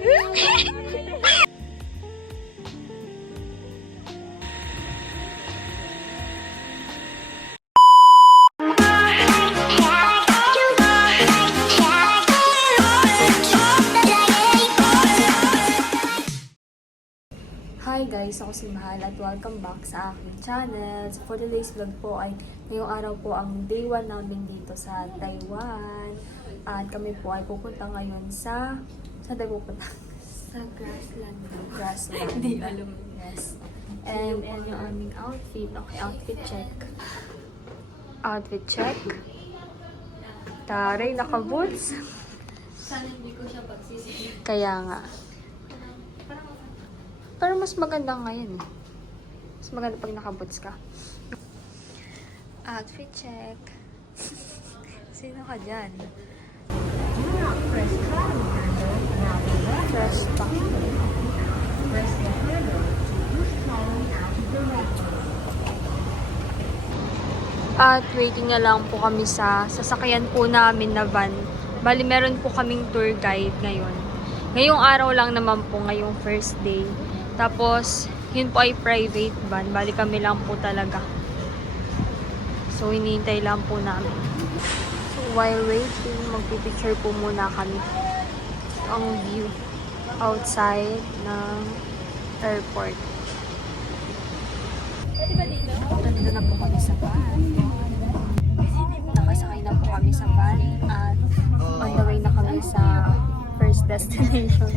Hi guys, ako si Mahal at welcome back sa aking channel. So for today's vlog po ay ngayong araw po ang day 1 namin dito sa Taiwan. At kami po ay pupunta ngayon sa... Saan tayo pupunta? Sa grassland. Grassland. Hindi alam. Yes. And yung aming outfit. Okay, outfit check. Outfit check. Taray, naka-boots. Sana hindi ko siya pagsisisi. Kaya nga. Pero mas maganda ngayon eh. Mas maganda pag naka-boots ka. Outfit check. Sino ka dyan? Fresh pa. At waiting na lang po kami sa sasakyan po namin na van. Bali, meron po kaming tour guide ngayon. Ngayong araw lang naman po, ngayong first day. Tapos, yun po ay private van. Bali kami lang po talaga. So, hinihintay lang po namin. So, while waiting, magpipicture po muna kami. Ang view outside ng airport. Nandito na po kami sa van. Nakasakay na po kami sa van. At on the way na kami sa first destination.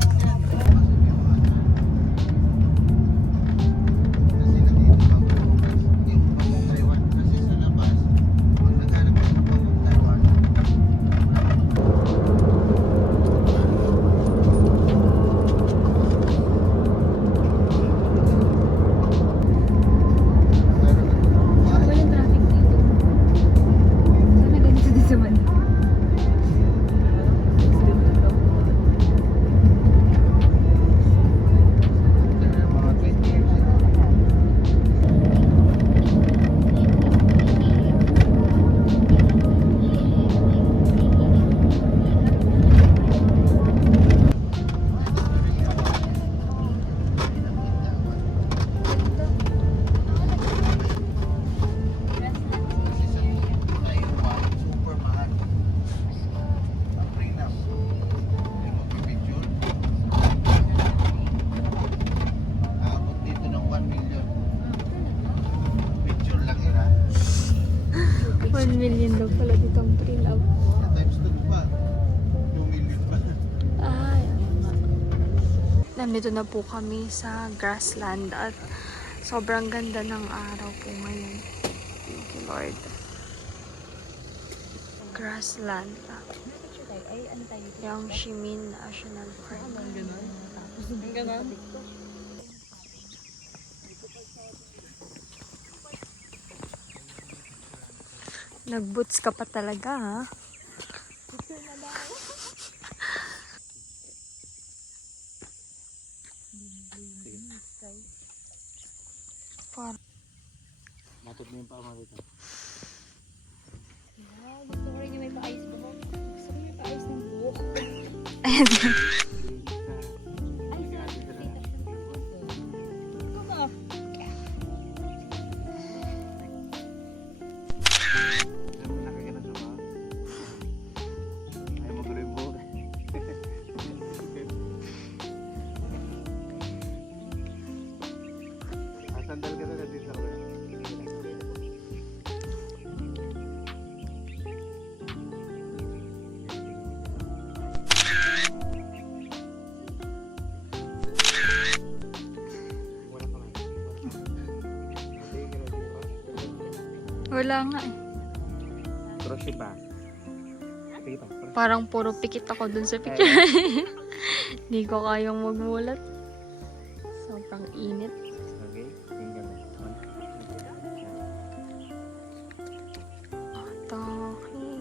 $1 million daw pala dito ang pre-love. Times 2 pa. 2 million pa. Ay. Nandito na po kami sa grassland at sobrang ganda ng araw po ngayon. Thank you, Lord. Grassland. Yung Shimin National Park. Nag-boots ka pa talaga, ha? Matod mo yung paa mo dito. Gusto ko rin yung may pa-ice buhok. Gusto ko yung pa-ice ng buhok. Sandal ka na dito. Wala nga eh. Troshi pa. Parang puro pikit ako dun sa picture. Hindi ko kayang magmulat. Sobrang init. Okay, tingnan mo. Okay.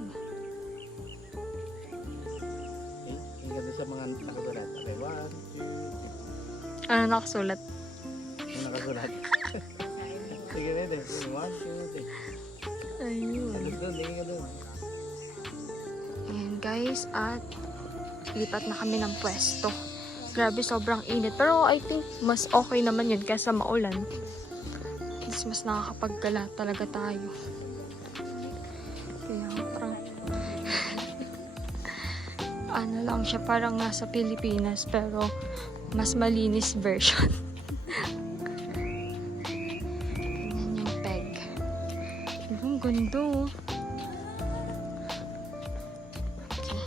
Tingnan mo sa mga nakasulat. Okay, 1, 2, Ano nakasulat? yung nakasulat. Sige na din. 1, 2, 3. Ayun. Alis doon, tingin ka doon. Ayan guys, at lipat na kami ng pwesto. Grabe, sobrang init. Pero I think mas okay naman yun kaysa maulan. Mas nakakapagkala talaga tayo. Kaya parang ano lang siya, parang nasa Pilipinas pero mas malinis version. Tingnan yung peg. Ang ganda oh. Okay.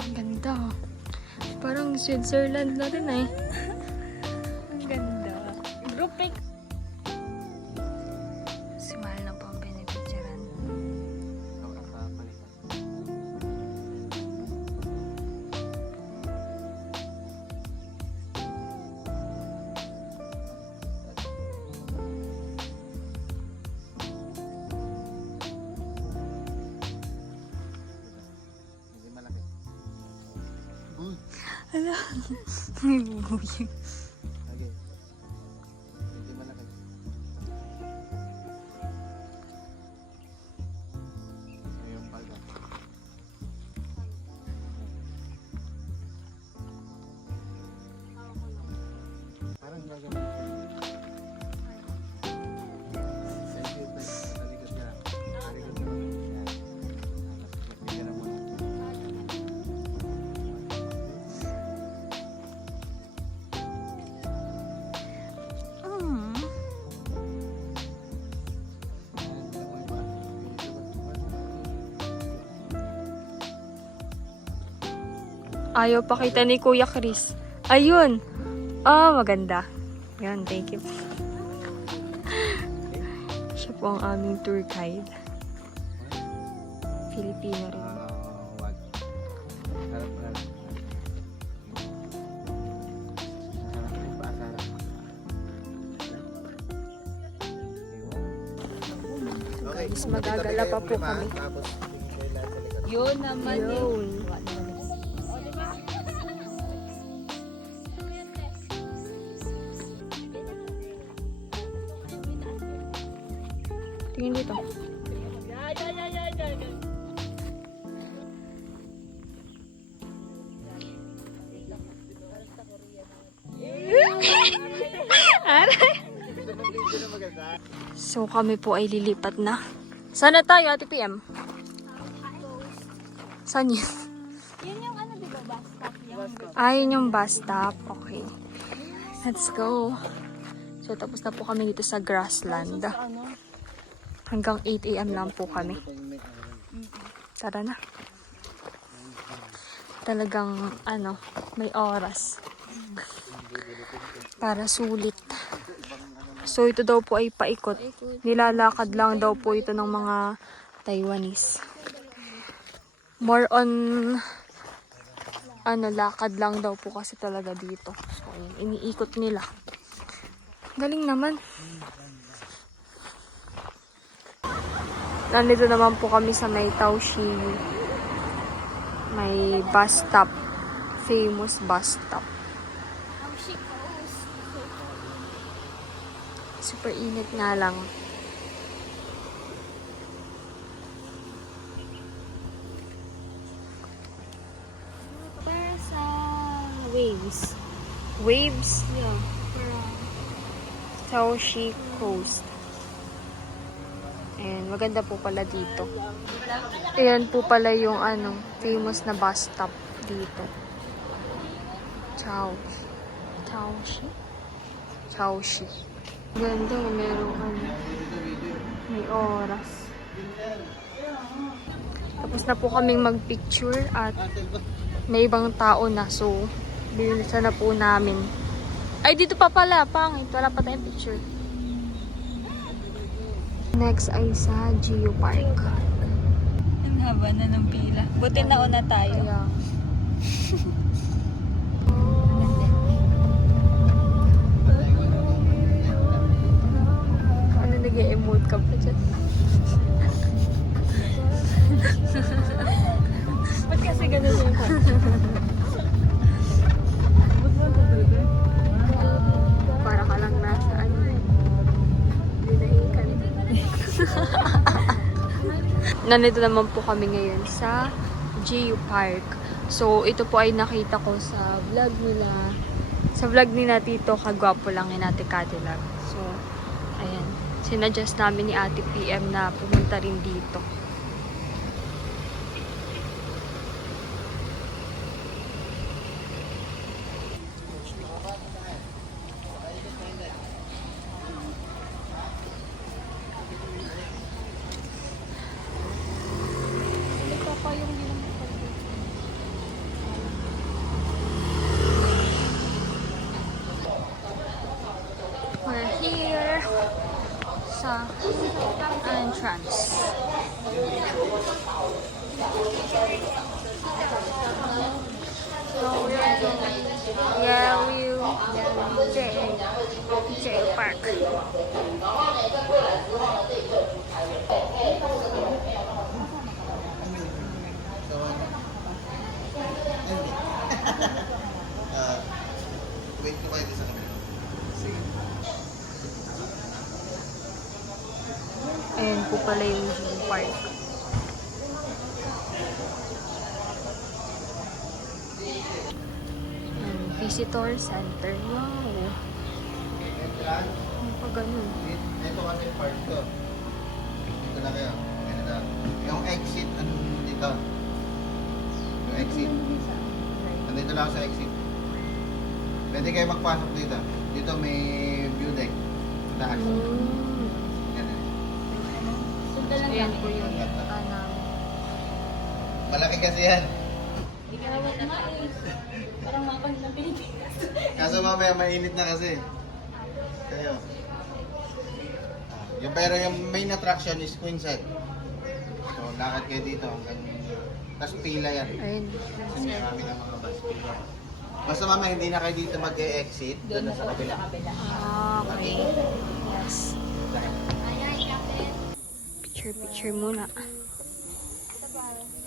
Ang ganda. Parang Switzerland na rin eh. Ang ganda. Grouping. Si Mahal na po ang pinipicturan. Hindi malaki. Hala. May bubuyog. Okay. Hindi malaki. Ngayon pala. Parang gagamit ko. Thank you. Sa likod niya. Sa likod niya. Yan. Bigyan na muna. Mm. Ayaw pakita ni Kuya Chris. Ayun. Ah, maganda. Yan, thank you. Siya po ang aming tour guide. Filipino rin. Wag. Harap na lang. Harap mo pa, harap. Okay. Guys, magagala pa po kami. Tapos, lahat sa likod. Yun naman Yun. Tingin dito. So kami po ay lilipat na. Sana tayo, Ate PM? Saan yun? Yun yung ano, di ba? Bus stop yung Ah, yun yung bus stop. Okay. Let's go. So tapos na po kami dito sa grassland. ano. Hanggang 8 AM lang po kami. Tara na. Talagang, ano, may oras. Para sulit. So, ito daw po ay paikot. Nilalakad lang daw po ito ng mga Taiwanese. More on, ano, lakad lang daw po kasi talaga dito. So, ayan, iniikot nila. Galing naman. Nandito naman po kami sa may Taoshi. May bus stop. Famous bus stop. Super init nga lang. Para sa waves. Waves. Yeah. Taoshi Coast. Ayan, maganda po pala dito. Ayan po pala yung ano, famous na bus stop dito. Taoshi? Taoshi. Ganda, meron ano. May oras. Tapos na po kaming magpicture at may ibang tao na. So, binilisan na po namin. Ay, dito pa pala. Pangit. Wala pa tayong picture. Next ay sa Geo Park. Ang haba na ng pila. Buti nauna tayo. Kaya, ano nag-e-emote ka pa dyan? Ba't kasi ganun yung Para ka lang nasa ano dinahikan. Nandito naman po kami ngayon sa Geo Park. So, ito po ay nakita ko sa vlog nila. Sa vlog ni na Tito Kagwapo lang ni Ate Cadillac. So, ayan. Sinadjust namin ni Ate PM na pumunta rin dito. Nagpapayong din ang We're here sa entrance. So we're going J Park. Wait ko kayo sa kanila. Sige. Ayan po pala yung J Park. Ayan, visitor center. Wow. Ano pa ganun? Ito kasi part ko. Dito na kayo. Ganito na. Yung exit, ano dito? Yung exit. Nandito lang ako sa exit. Pwede kayo magpasok dito. Dito may view deck. Taas. Ganun. Sundan lang Ayan kami. po yung kanang. Malaki kasi yan. Parang mapahit ng Pilipinas. Kaso mamaya mainit na kasi. Kayo. Yung pero yung main attraction is Queenshead. So lakad kayo dito hanggang tapos pila yan. Ayun. Kasi marami ng mga bus pila. Basta mamaya hindi na kayo dito mag-exit doon na sa kabila. Ah, okay. Yes. Picture muna.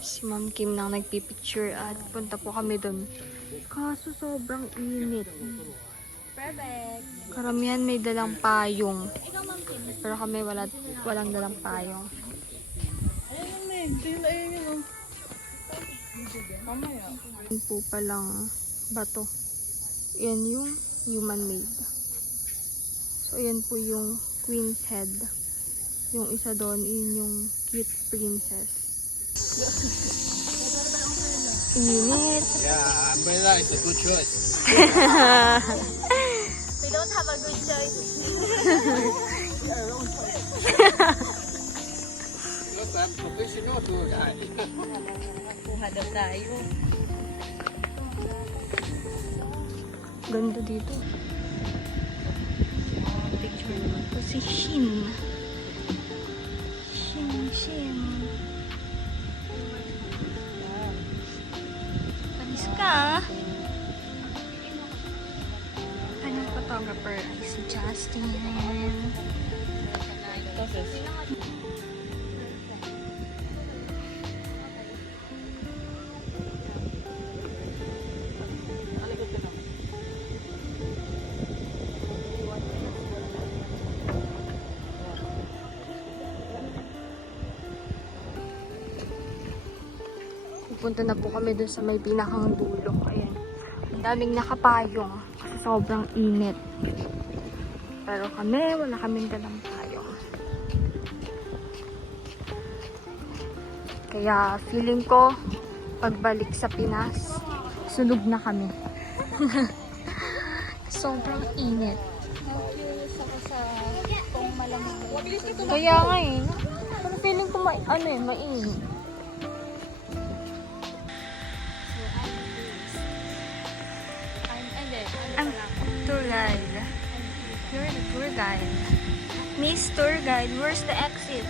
Si Ma'am Kim nang nagpipicture at punta po kami doon. Kaso sobrang init. Perfect. Karamihan may dalang payong. Pero kami walang dalang payong. Ayun na yun. Ayun. Mamaya. Yan po palang bato. Yan yung human made. So yan po yung queen's head. Yung isa doon yun yung cute princess. Init. Yeah, umbrella is a good choice. We don't have a good choice. Because I'm professional tour guide. Kuha daw tayo. Ganda dito. Picture naman po si Shin. Shin. Panis ka. Kanyang photographer ay si Justin. Pupunta na po kami dun sa may pinakang dulo. Ayan. Ang daming nakapayong. Kasi sobrang init. Pero kami, wala kaming dalang payong. Kaya feeling ko, pagbalik sa Pinas, sunog na kami. Sobrang init. Curious ako sa kung malamig. Kaya nga eh. Pero feeling ko mainit. I'm tour guide. You're the tour guide. Miss Tour Guide, where's the exit?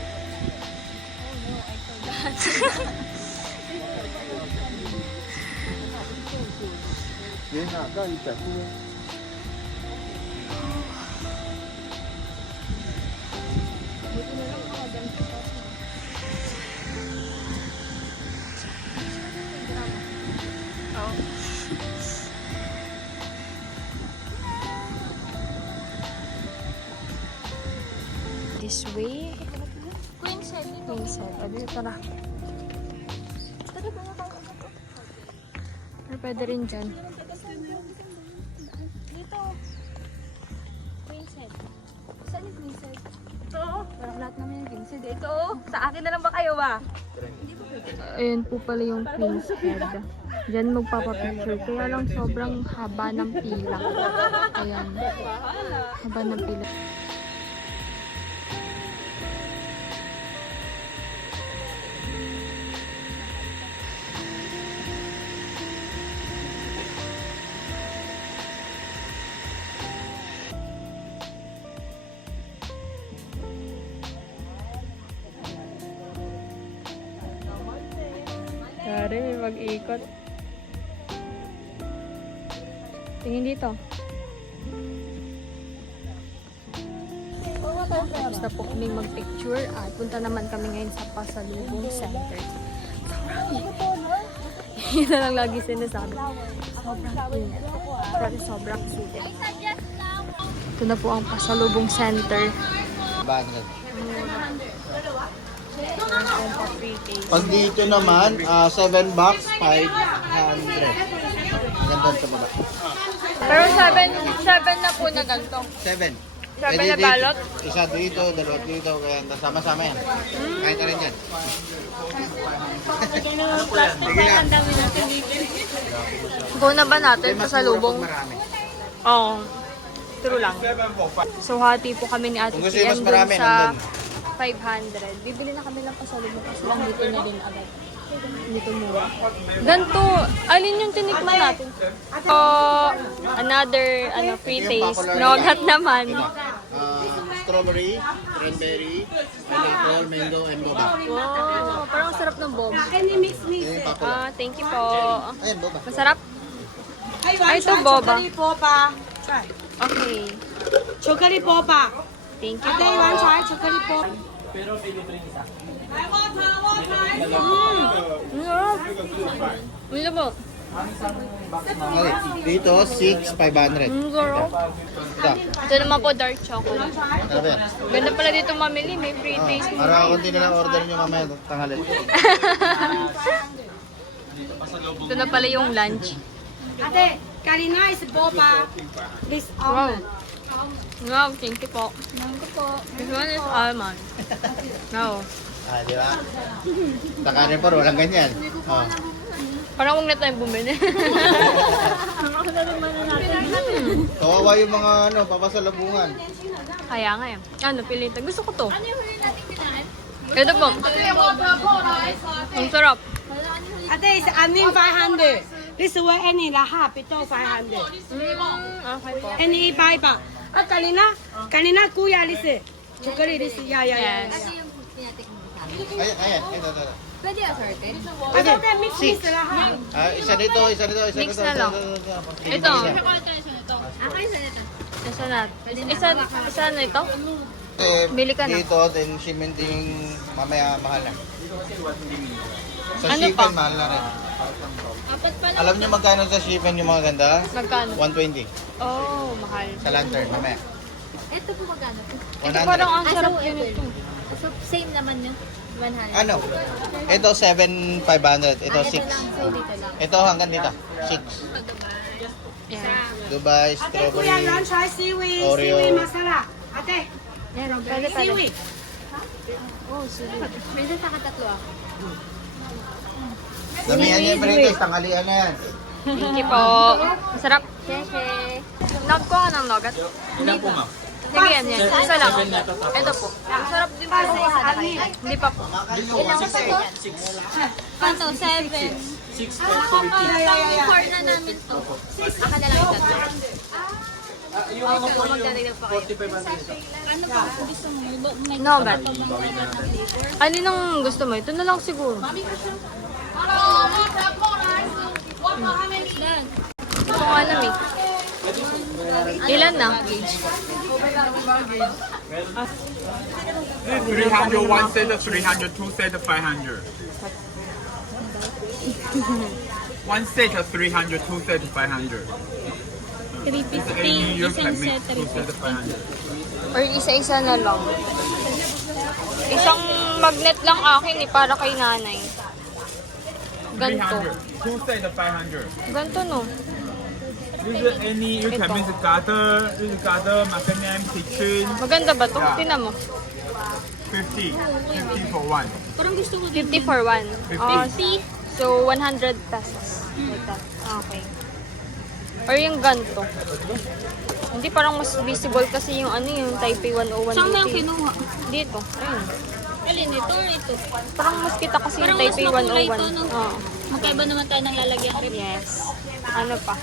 This way. Queen's Head. Queen's Head. O, dito na. Tara ba nga tayo? pwede rin dyan. Dito. Queen's Head. Saan yung Queen's Head? Ito. Parang lahat naman yung Queen's Head. Ito. Sa akin na lang ba kayo ba? Ayun po pala yung Queen's Head. Diyan magpapapicture. Kaya lang sobrang haba ng pila. Ayan. Haba ng pila. Dari, may mag-ikot. Tingin dito. Basta po kami mag-picture at punta naman kami ngayon sa Pasalubong Center. Yun na lang lagi sinasabi. Sobrang init. Pero sobrang sulit. Ito na po ang Pasalubong Center. 500. Pag dito naman, 7 bucks, 500. Ganda sa baba. Pero 7 na po na ganito. 7. 7 na balot? Isa dito, dalawa dito, kaya sama-sama yan. Kahit na rin dyan. Sige lang. Go na ba natin Pasalubong? Marami. Oo. True lang. So, hati po kami ni Ate Kung gusto yung Kian mas dun marami, sa nandun. 500. Bibili na kami ng pasalubong kasi lang dito na rin agad. Dito mura. Ganito, alin yung tinikman natin? Another free taste. Nougat naman. Strawberry, cranberry, pineapple, mango, and boba. Wow, parang ang sarap ng boba. Yan yung popular. Thank you po. Ayan, boba. Masarap? Ay, ito boba. 巧克力波霸， Okay. 巧克力波霸， Thank you 阿弟 po. 玩菜巧克力波。 Ano po? Okay. Dito, 6,500. Girl. Ito. Ito naman po dark chocolate. Ano ba yan? Ganda pala dito mamili. May free taste. Para konti na lang order nyo mamaya tanghali. Ito na pala yung lunch. 阿弟，咖喱 nice 波霸，this Wow. almond。 Wow, thank you po. This one is almond. No. Di ba? Sa Carrefour, walang ganyan. Oh. Parang huwag na tayong bumili. Kawawa yung mga papasalubungan. Kaya nga eh. Ano, pilitan. Gusto ko to. Ito po. Ang sarap. 阿弟是 onion 500，this one any 啦哈，别多500 Okay po.，any 100。啊，咖喱那古雅的是，巧克力的是呀呀呀。 Yes. Ayan. Ito.阿弟在 mix mix 啦哈。 Isa dito, isa dito, isa Mix dito. na lang. Ito. Isa na. Isa na ito? Bili ka na. Dito, then cementing mamaya mahal na. Sa Ano shipping, pa? mahal na rin. Alam niyo magkano sa shipping yung mga ganda? Magkano? 120 Oh, mahal. sa lantern mamaya. Ito po magkano? 100. Ito parang ang sarap din ito. So, same naman yun. 100. Ano? Ito 7,500. Ito 6. So, dito lang. Ito hanggang dito. 6. Yan. Dubai, 阿弟古雅 strawberry. 软菜 seaweed Oreo. seaweed masala。阿弟 Pwede. seaweed。 Oh, sige. Minsan nakatatlo ako. Damihan niyo yung breakfast. Tanghalian na yan. Thank you po. Masarap. Cheche. Nagkuha ka ng nougat? Hindi po, ma'am. Sige, yan. Isa lang. Ito po. Masarap din po. Hindi pa po. Ilang pa to? 6. Pato? 7. 6 4 na namin to. Aka na lang ito. Ano po magdadagdag pa kayo? Ano pa? Gusto mo? May Nougat. na flavor? Alin ang gusto mo? Ito na lang siguro. Ito ko alam eh. Ilan na? 300 one set, 300 two set, 500. One set, 300 two set, 500. 350. Isang set, Two set, 500. Or isa-isa na lang. Isang magnet lang akin eh, para kay nanay. Ganto. 300. Two sets of 500. Ganto, no? This is any, you can Ito. mix garter, this is garter, macadam, citron. Maganda ba to? Yeah. Tingnan mo. 50. 50 for one. Parang gusto ko din. 50 for one. 50. Oh, so, 100 pesos. Like that. Okay. Or yung ganto. Hindi, parang mas visible kasi yung ano yung Taipei 101 Saan mo yung dito. kinuha? Dito. Ayun. Alin, ito or ito? Parang mas kita kasi yung Parang mas Taipei makulay 101. to, no? Oo. Magkaiba naman tayo ng lalagyan. Yes. Ano pa?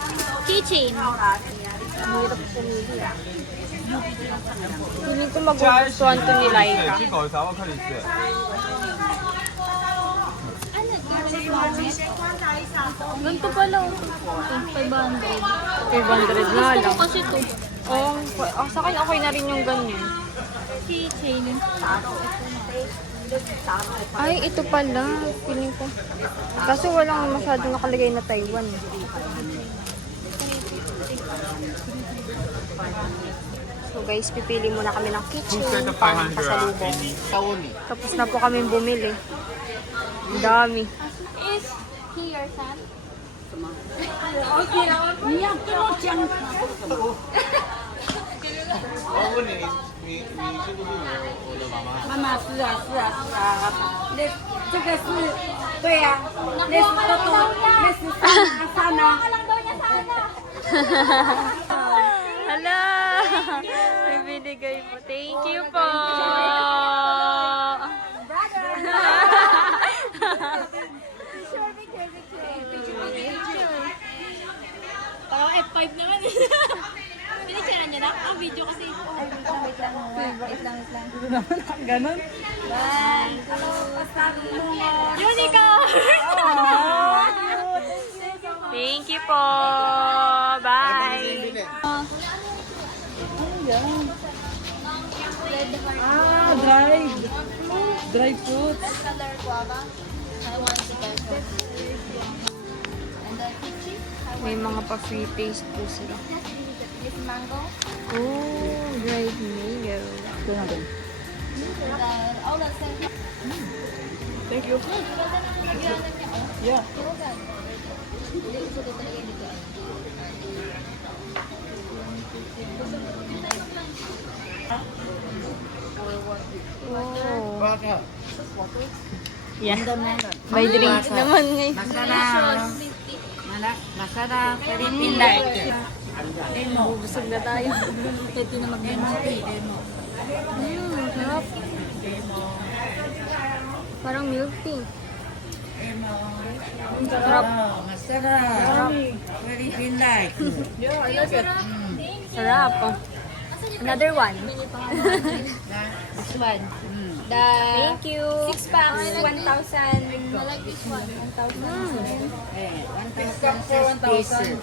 Keychain. Hirap pumili ah. Feeling ko magugustuhan to ni Laika. 这个啥我可以吃。 Ganito pala. 500. 500 na Gusto ko lang. kasi ito. Oh, sa akin okay na rin yung ganyan. Keychain. Ay, ito pala. Feeling ko. Kaso walang masyadong nakalagay na Taiwan. So guys, pipili muna kami ng Two kitchen. sets of 500 pasalubong. any. Kauli. Tapos na po kami bumili. Ang dami. Is he your son? Kauli. May siguro ulo mama. 妈妈是啊是啊是啊，那这个是对呀、那是多多，那是三啊。 Hala! May binigay po. Thank you po! Parang F5 naman. Pinicturean niya na? Ah, video kasi. Unicorn! Thank you po! Bye! Bili. Ah, dry fruits. Color guava. I want the color. And the peachy. May mga pa-free taste po sila. This mango. Oh, dried mango. And all the same. Thank you. Yeah. Oh. Baka. Yeah. May drink naman ngayon. Masarap, Philippine like. Busog na tayo. Pwede na mag-demo. Sarap. Parang milk tea. Sarap. Masarap. Philippine like. Sarap. Oh. Another one. This one. The Thank you. 6 packs, 1,000. I like this one. 1,000.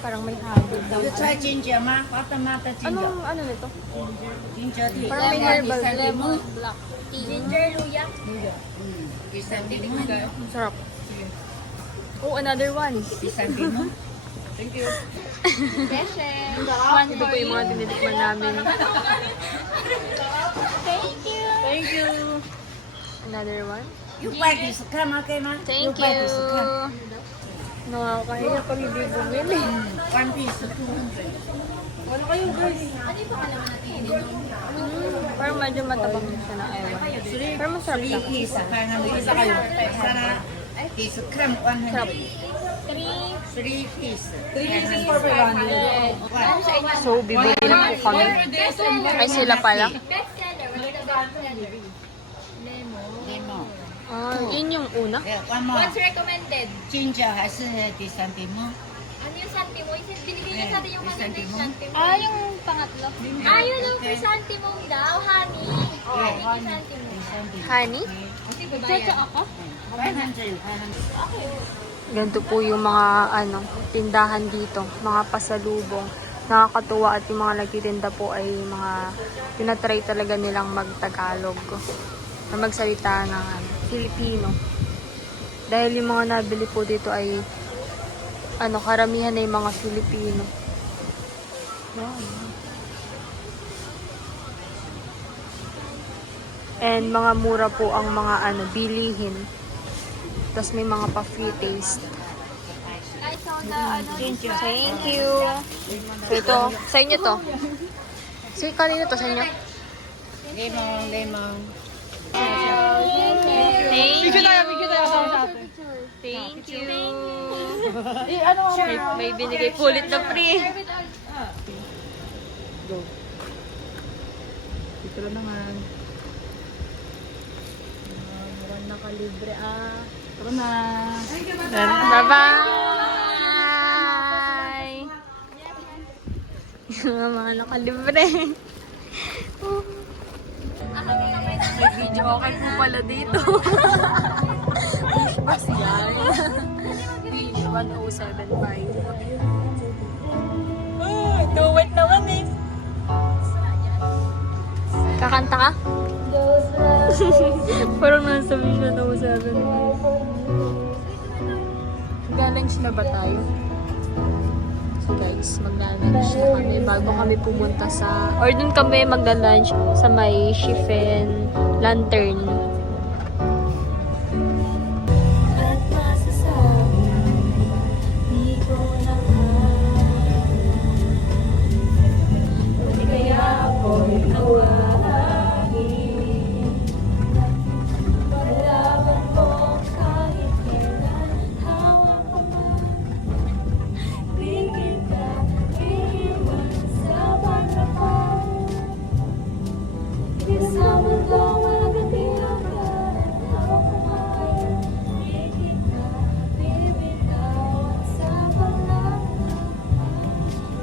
Parang may habol daw. You try ginger ma? Mata ginger. Ano nito? Ginger tea. Parang may herbal. Lemon, black tea. Ginger, luya. Isang limon. Sarap. Oh, another one. Isang limon. Beshen. One Ito for po yung mga you. tinitikman namin. Thank you. Thank you. Another one. You buy this. Come okay ma? Thank buy you. this. Come. Nakakahiya pag hindi bumili. One piece. 200. Parang medyo matabang siya na ewan. Pero masarap siya. 3 piece. 500. Isa kayo. Sana. Piece. Creme 100. 3 piece. 3 pieces for 500. So, bibili na po kami. Ay, sila pala. Lemon. Ah, yun yung una. One more. What's recommended? Ginger 还是第三滴吗？ Ano yung santimo? Binigay niya sa atin yung maganda yung Santimo. santimo. Ah, yung pangatlo. Ah, yun yung santimo daw, honey. Oh, yung santimo. Honey? Chacha ako? 500. Ganito po yung mga tindahan dito. Mga pasalubong. Nakakatuwa at yung mga nagtitinda po ay mga tinatry talaga nilang mag-Tagalog. Na magsalita ng Filipino. Dahil yung mga nabili po dito ay karamihan na yung mga Filipino. Wow. And mga mura po ang mga bilihin. Tapos may mga pa-free taste. Thank you. So ito, sa inyo to. So, kanino to? Sa inyo? Lemon. Thank you. Thank you. May binigay pulit na free. Dito lang naman. Mukhang nakalibre Tara na. Bye-bye! Mga nakalibre. May video okay po pala dito. Push bus yan. Page 1075. Duwet naman eh. Kakanta ka? Parang nasa Vision 07. Galunch na ba tayo? So guys, magla-lunch na kami bago kami pumunta sa... Or dun kami magla-lunch sa may Shifen Lantern.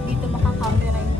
Dito makakamera yun.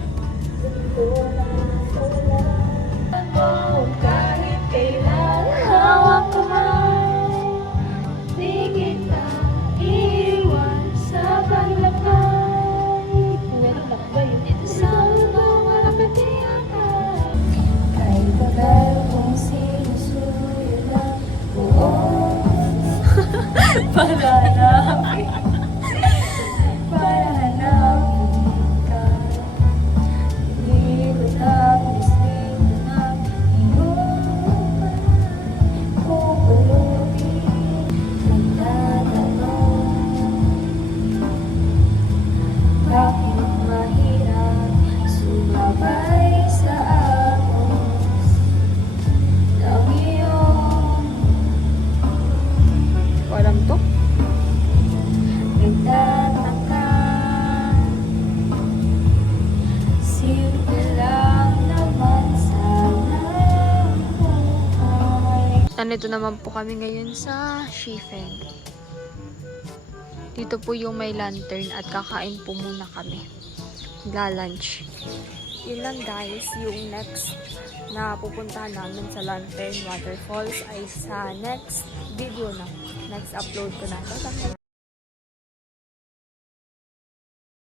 Walang to? Nandito naman po kami ngayon sa Shifen. Dito po yung may lantern at kakain po muna kami. Magla-lunch. Yun lang guys, yung next na pupuntahan namin sa Lantern Waterfalls ay sa next video na. Next upload ko na.